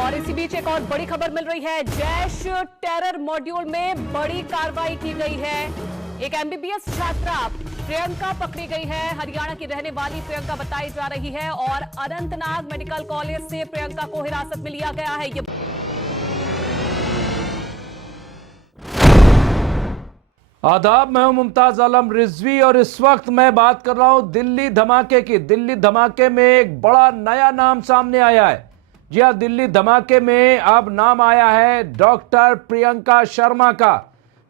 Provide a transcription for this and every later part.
और इसी बीच एक और बड़ी खबर मिल रही है। जैश टेरर मॉड्यूल में बड़ी कार्रवाई की गई है। एक एमबीबीएस छात्रा प्रियंका पकड़ी गई है। हरियाणा की रहने वाली प्रियंका बताई जा रही है और अनंतनाग मेडिकल कॉलेज से प्रियंका को हिरासत में लिया गया है। ये आदाब, मैं हूं मुमताज आलम रिजवी और इस वक्त मैं बात कर रहा हूं दिल्ली धमाके की। दिल्ली धमाके में एक बड़ा नया नाम सामने आया है। जी हां, दिल्ली धमाके में अब नाम आया है डॉक्टर प्रियंका शर्मा का।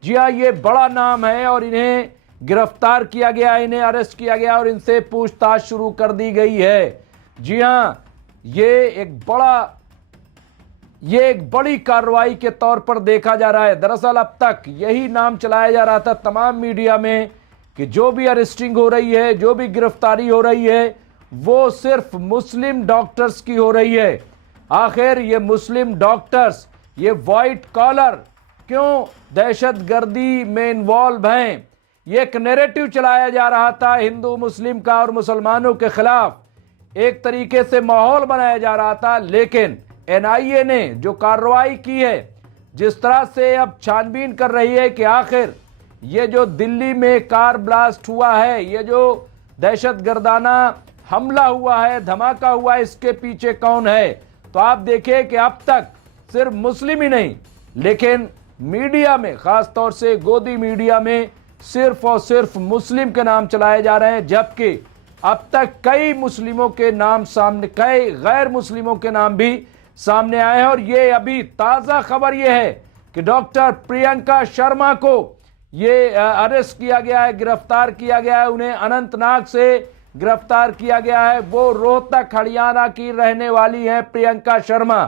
जी हां, ये बड़ा नाम है और इन्हें गिरफ्तार किया गया, इन्हें अरेस्ट किया गया और इनसे पूछताछ शुरू कर दी गई है। जी हां, ये एक बड़ी कार्रवाई के तौर पर देखा जा रहा है। दरअसल अब तक यही नाम चलाया जा रहा था तमाम मीडिया में कि जो भी अरेस्टिंग हो रही है, जो भी गिरफ्तारी हो रही है, वो सिर्फ मुस्लिम डॉक्टर्स की हो रही है। आखिर ये मुस्लिम डॉक्टर्स, ये वाइट कॉलर क्यों दहशतगर्दी में इन्वॉल्व हैं? ये एक नैरेटिव चलाया जा रहा था हिंदू मुस्लिम का और मुसलमानों के खिलाफ। एक तरीके से माहौल बनाया जा रहा था, लेकिन एनआईए ने जो कार्रवाई की है, जिस तरह से अब छानबीन कर रही है कि आखिर ये जो दिल्ली में कार ब्लास्ट हुआ है, ये जो दहशतगर्दाना हमला हुआ है, धमाका हुआ है, इसके पीछे कौन है? तो आप देखिए कि अब तक सिर्फ मुस्लिम ही नहीं, लेकिन मीडिया में, खासतौर से गोदी मीडिया में सिर्फ और सिर्फ मुस्लिम के नाम चलाए जा रहे हैं, जबकि अब तक कई मुस्लिमों के नाम सामने, कई गैर मुस्लिमों के नाम भी सामने आए हैं। और ये अभी ताजा खबर ये है कि डॉक्टर प्रियंका शर्मा को ये अरेस्ट किया गया है, गिरफ्तार किया गया है। उन्हें अनंतनाग से गिरफ्तार किया गया है। वो रोहतक हरियाणा की रहने वाली हैं प्रियंका शर्मा।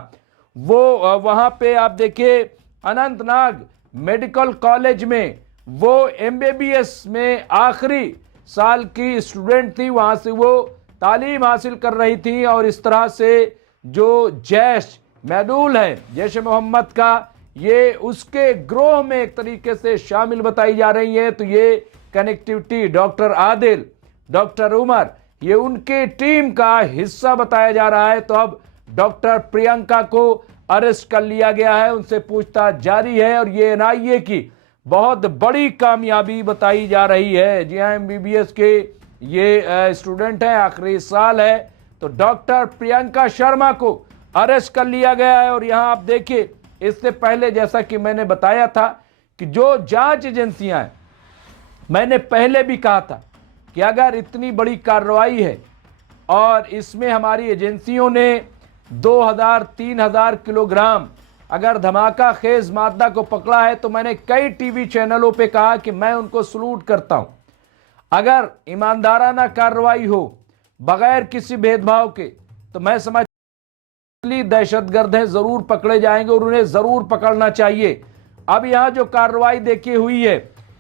वो वहां पे आप देखिए अनंतनाग मेडिकल कॉलेज में वो एमबीबीएस में आखिरी साल की स्टूडेंट थी। वहां से वो तालीम हासिल कर रही थी और इस तरह से जो जैश मॉड्यूल है जैश मोहम्मद का, ये उसके ग्रोह में एक तरीके से शामिल बताई जा रही है। तो ये connectivity doctor Adil, doctor Umar, ये उनके टीम का हिस्सा बताया जा रहा है। तो अब डॉक्टर प्रियंका को अरेस्ट कर लिया गया है, उनसे पूछताछ जारी है और ये एनआईए की बहुत बड़ी कामयाबी बताई जा रही है। जी हाँ, एमबीबीएस के ये स्टूडेंट हैं, आखिरी साल है। तो डॉक्टर प्रियंका शर्मा को अरेस्ट कर लिया गया है। और यहां आप देखिए, इससे पहले जैसा कि मैंने बताया था कि जो जांच एजेंसियां हैं, मैंने पहले भी कहा था कि अगर इतनी बड़ी कार्रवाई है और इसमें हमारी एजेंसियों ने 2000-3000 किलोग्राम अगर धमाका खेज मादा को पकड़ा है, तो मैंने कई टीवी चैनलों पे कहा कि मैं उनको सलूट करता हूं। अगर ईमानदाराना कार्रवाई हो बगैर किसी भेदभाव के, तो मैं समझ दहशतगर्द हैं, जरूर पकड़े जाएंगे और उन्हें जरूर पकड़ना चाहिए। अब यहां जो कार्रवाई देखी हुई है,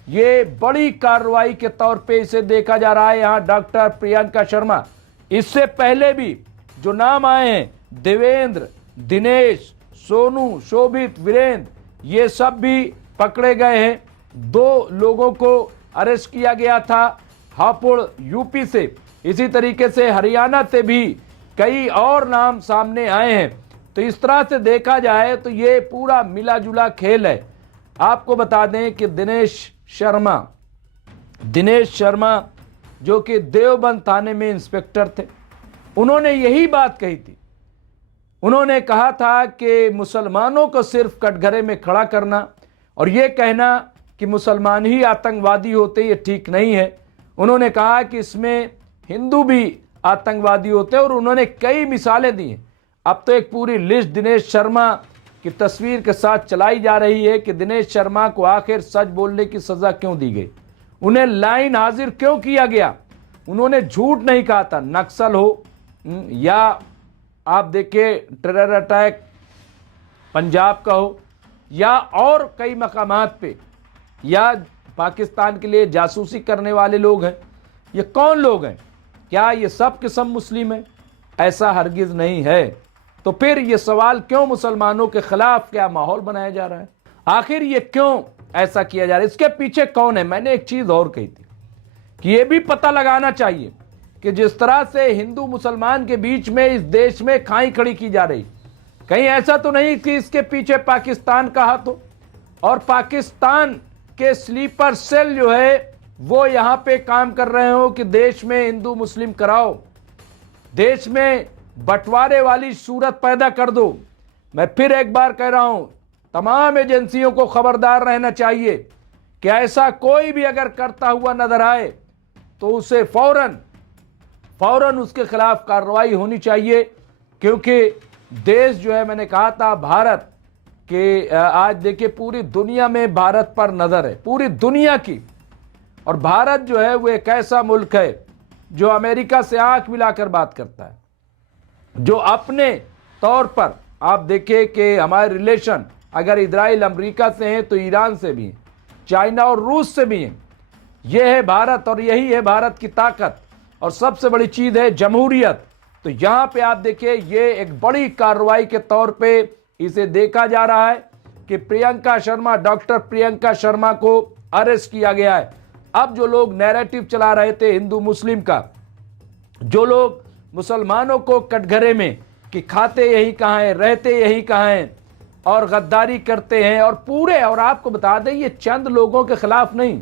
ये बड़ी कार्रवाई के तौर पे इसे देखा जा रहा है। यहां डॉक्टर प्रियंका शर्मा, इससे पहले भी जो नाम आए हैं, देवेंद्र, दिनेश, सोनू, शोभित, वीरेंद्र, ये सब भी पकड़े गए हैं। 2 लोगों को अरेस्ट किया गया था हापुड़ यूपी से। इसी तरीके से हरियाणा से भी कई और नाम सामने आए हैं। तो इस तरह से देखा जाए तो ये पूरा मिला जुला खेल है। आपको बता दें कि दिनेश शर्मा जो कि देवबंद थाने में इंस्पेक्टर थे, उन्होंने यही बात कही थी। उन्होंने कहा था कि मुसलमानों को सिर्फ कटघरे में खड़ा करना और ये कहना कि मुसलमान ही आतंकवादी होते, ये ठीक नहीं है। उन्होंने कहा कि इसमें हिंदू भी आतंकवादी होते हैं और उन्होंने कई मिसालें दी हैं। अब तो एक पूरी लिस्ट दिनेश शर्मा की तस्वीर के साथ चलाई जा रही है कि दिनेश शर्मा को आखिर सच बोलने की सजा क्यों दी गई, उन्हें लाइन हाजिर क्यों किया गया। उन्होंने झूठ नहीं कहा था। नक्सल हो या आप देखिए टेरर अटैक पंजाब का हो या और कई मकामात पे, या पाकिस्तान के लिए जासूसी करने वाले लोग हैं, ये कौन लोग हैं? क्या ये सब के सब मुस्लिम हैं? ऐसा हरगिज नहीं है। तो फिर ये सवाल क्यों मुसलमानों के खिलाफ क्या माहौल बनाया जा रहा है? आखिर ये क्यों ऐसा किया जा रहा है? इसके पीछे कौन है? मैंने एक चीज और कही थी कि ये भी पता लगाना चाहिए कि जिस तरह से हिंदू मुसलमान के बीच में इस देश में खाई खड़ी की जा रही, कहीं ऐसा तो नहीं कि इसके पीछे पाकिस्तान का हाथ हो और पाकिस्तान के स्लीपर सेल जो है वो यहां पे काम कर रहे हो कि देश में हिंदू मुस्लिम कराओ, देश में बंटवारे वाली सूरत पैदा कर दो। मैं फिर एक बार कह रहा हूं, तमाम एजेंसियों को खबरदार रहना चाहिए कि ऐसा कोई भी अगर करता हुआ नजर आए तो उसे फौरन उसके खिलाफ कार्रवाई होनी चाहिए, क्योंकि देश जो है, मैंने कहा था भारत के, आज देखिए पूरी दुनिया में भारत पर नजर है, पूरी दुनिया की। और भारत जो है वो एक ऐसा मुल्क है जो अमेरिका से आंख मिलाकर बात करता है, जो अपने तौर पर आप देखिए कि हमारे रिलेशन अगर इजराइल अमेरिका से हैं तो ईरान से भी हैं, चाइना और रूस से भी हैं। यह है भारत और यही है भारत की ताकत। और सबसे बड़ी चीज है जमहूरियत। तो यहां पे आप देखिए ये एक बड़ी कार्रवाई के तौर पे इसे देखा जा रहा है कि प्रियंका शर्मा, डॉक्टर प्रियंका शर्मा को अरेस्ट किया गया है। अब जो लोग नैरेटिव चला रहे थे हिंदू मुस्लिम का, जो लोग मुसलमानों को कटघरे में कि खाते यही कहां हैं, रहते यही कहां हैं और गद्दारी करते हैं, और पूरे, और आपको बता दें ये चंद लोगों के खिलाफ नहीं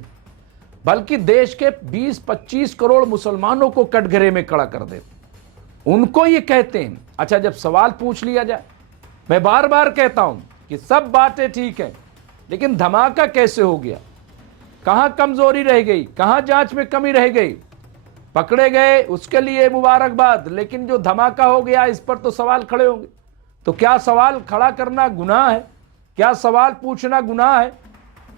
बल्कि देश के 20-25 करोड़ मुसलमानों को कटघरे में खड़ा कर देते, उनको ये कहते हैं। अच्छा, जब सवाल पूछ लिया जाए, मैं बार बार कहता हूं कि सब बातें ठीक है, लेकिन धमाका कैसे हो गया, कहां कमजोरी रह गई, कहां जांच में कमी रह गई, पकड़े गए उसके लिए मुबारकबाद, लेकिन जो धमाका हो गया इस पर तो सवाल खड़े होंगे। तो क्या सवाल खड़ा करना गुनाह है? क्या सवाल पूछना गुनाह है?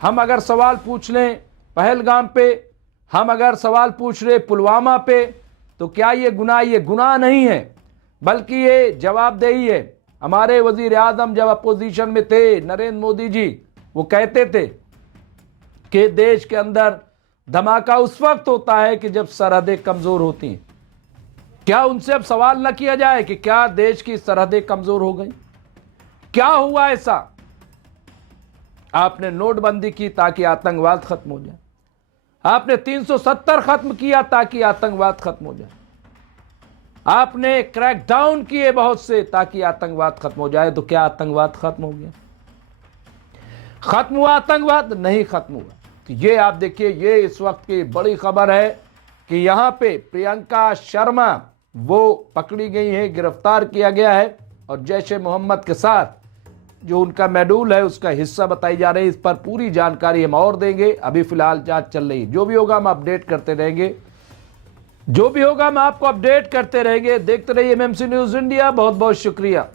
हम अगर सवाल पूछ लें पहलगाम पे, हम अगर सवाल पूछ रहे पुलवामा पे, तो क्या ये गुनाह? ये गुनाह नहीं है, बल्कि ये जवाबदेही है। हमारे वजीर आजम जब अपोजिशन में थे, नरेंद्र मोदी जी, वो कहते थे कि देश के अंदर धमाका उस वक्त होता है कि जब सरहदें कमजोर होती हैं। क्या उनसे अब सवाल न किया जाए कि क्या देश की सरहदें कमजोर हो गई? क्या हुआ ऐसा? आपने नोटबंदी की ताकि आतंकवाद खत्म हो जाए, आपने 370 खत्म किया ताकि आतंकवाद खत्म हो जाए, आपने क्रैकडाउन किए बहुत से ताकि आतंकवाद खत्म हो जाए। तो क्या आतंकवाद खत्म हो गया? खत्म हुआ आतंकवाद? नहीं खत्म हुआ। तो ये आप देखिए, ये इस वक्त की बड़ी खबर है कि यहां पे प्रियंका शर्मा वो पकड़ी गई है, गिरफ्तार किया गया है, और जैश ए मोहम्मद के साथ जो उनका मेडूल है उसका हिस्सा बताई जा रही है। इस पर पूरी जानकारी हम और देंगे। अभी फिलहाल जांच चल रही है, जो भी होगा हम अपडेट करते रहेंगे, जो भी होगा हम आपको अपडेट करते रहेंगे। देखते रहिए एमएमसी न्यूज इंडिया। बहुत बहुत शुक्रिया।